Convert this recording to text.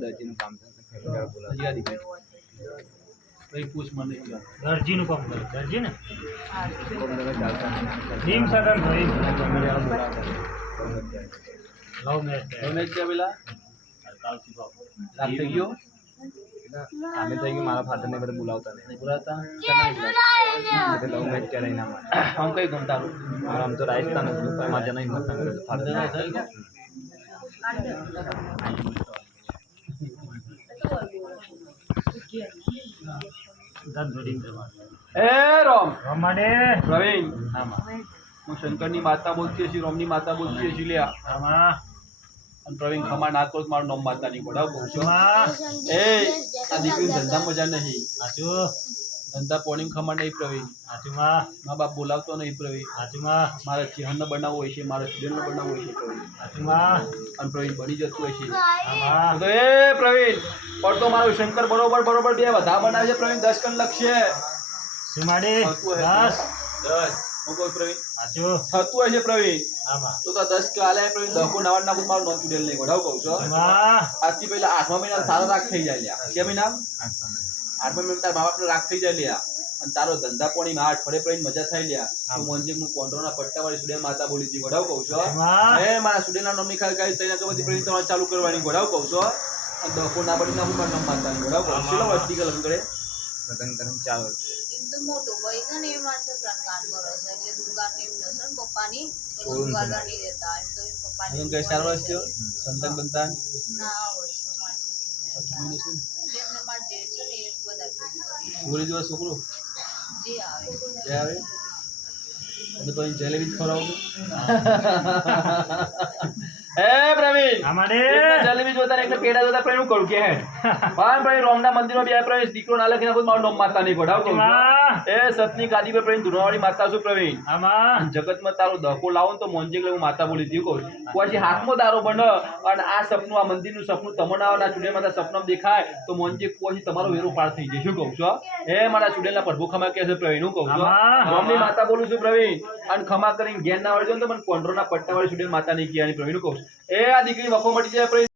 દરજીનું કામ છે બોલા ભાઈ પૂછ મને દરજીનું કામ કરે દરજી ને ભીમ સદન ભાઈ લવ મેચ તમે ક્યાં પેલા રાત થઈ ગયો અમે થઈ ગયું મારા ફાધરને બધા બોલાવતા નહીં બોલાતા લવ મેચ ક્યારે ના મારે આમ કઈ ગમતા આમ તો રાજસ્થાન હતું પણ મારા જના હિંમતનગર ફાધર એ રોમ રમાડે પ્રવીણ આમાં હું શંકરની માતા બોલતી હશે રોમની માતા બોલતી હશે લ્યા આમાં અને પ્રવીણ ખમા નાખો મારું નામ માતા નહીં પડાવ કહું છું આમાં એ આ દીકરી ધંધા મજા નહીં આચું ધંધા પોણી ખમા નહીં પ્રવીણ આચુમાં મા બાપ બોલાવતો નહીં પ્રવીણ આચુમાં મારે ચિહનનો બનાવવો હોય છે મારે સ્ટુડન્ટનો બનાવવો હોય છે પ્રવીણ આચુમાં અને પ્રવીણ બની જતું હોય છે આમાં તો એ પ્રવીણ પડતો મારો શંકર બરોબર બે વધા બનાવે છે પ્રવીણ 10 કન લખશે સુમાડી થતું હશે. 10 હું કહું પ્રવીણ આચું થતું હોય છે પ્રવીણ આમાં તો 10 કાલે પ્રવીણ દહકો નવા નાખું મારું નોમ ચુડેલ નહીં વડાવ કહું છું આમાં આજથી પહેલા 8મા મહિના સારો રાખ થઈ જાય લ્યા કે મહિના 8મા મહિના તારા મા બાપનો રાખ થઈ જાય લ્યા અને તારો ધંધા પોણી માં અઠવાડિયે પ્રવીણ મજા થાય લ્યા તું મોંજે હું કોન્ટ્રોના પટ્ટાવાળી સ્ટુડન્ટ માતા બોલી હતી વડાવ કહું છું આમાં એ મારા સ્ટુડન્ટના નામની ખાલી તઈને તો બધી પ્રવીણ તમારે ચાલુ કરવાની વડાવ કહું છું અને દહકો ના પડી નાખું મારું નામ માતાની વડાવ કહું છું વર્ષથી કે લગ્ન કરે લગ્ન કરે 4 વર્ષ એકદમ મોટો ભાઈ છે ને એ માણસે કામ કરે છે એટલે દુકાન એમ નસર પપ્પાની દુકાન નહીં દેતા એમ તો પપ્પાની લગ્ન કરે 4 વર્ષ થયો સંતાન બનતા ના વર્ષો માણસે જેમને માર જે છે ને એ બધા પૂરી દિવસ છોકરો જે આવે જે આવે અને તો જલેબી ખવડાવું એ પ્રવીણ આમાડે જલેબી જોતા ને એટલે પેડા જોતા પ્રવીણ હું કરું કે હે પણ પ્રવીણ રોમના મંદિરમાં બે પ્રવીણ દીકરો ના લખીને ખુદ મારું નામ માતા નહીં પડાવ કહું છું. એ સતની ગાદી પર પ્રવીણ ધુનાવાળી માતા છું પ્રવીણ આમાં જગતમાં તારો ધક્કો લાવો ને તો મોંજે હું માતા બોલી દીધી કહું છું. પછી હાથમાં દારો બને અને આ સપનું આ મંદિરનું સપનું તમને ના ચૂડેલ માતા સપનામાં દેખાય તો મોંજે પછી તમારો વેરો પાર થઈ જશે કહું છું એ મારા ચૂડેલના પ્રભુ ખમા કહે છે પ્રવીણ હું કહું છું રોમની માતા બોલું છું પ્રવીણ અને ખમા કરીને ઘેર ના વળજો ને તો મને કોન્ટ્રોના પટ્ટાવાળી ચૂડેલ માતા નહીં કહેવાની પ્રવીણ હું કહું છું. એ આ દીકરી વખો મટી જાય પ્રવીણ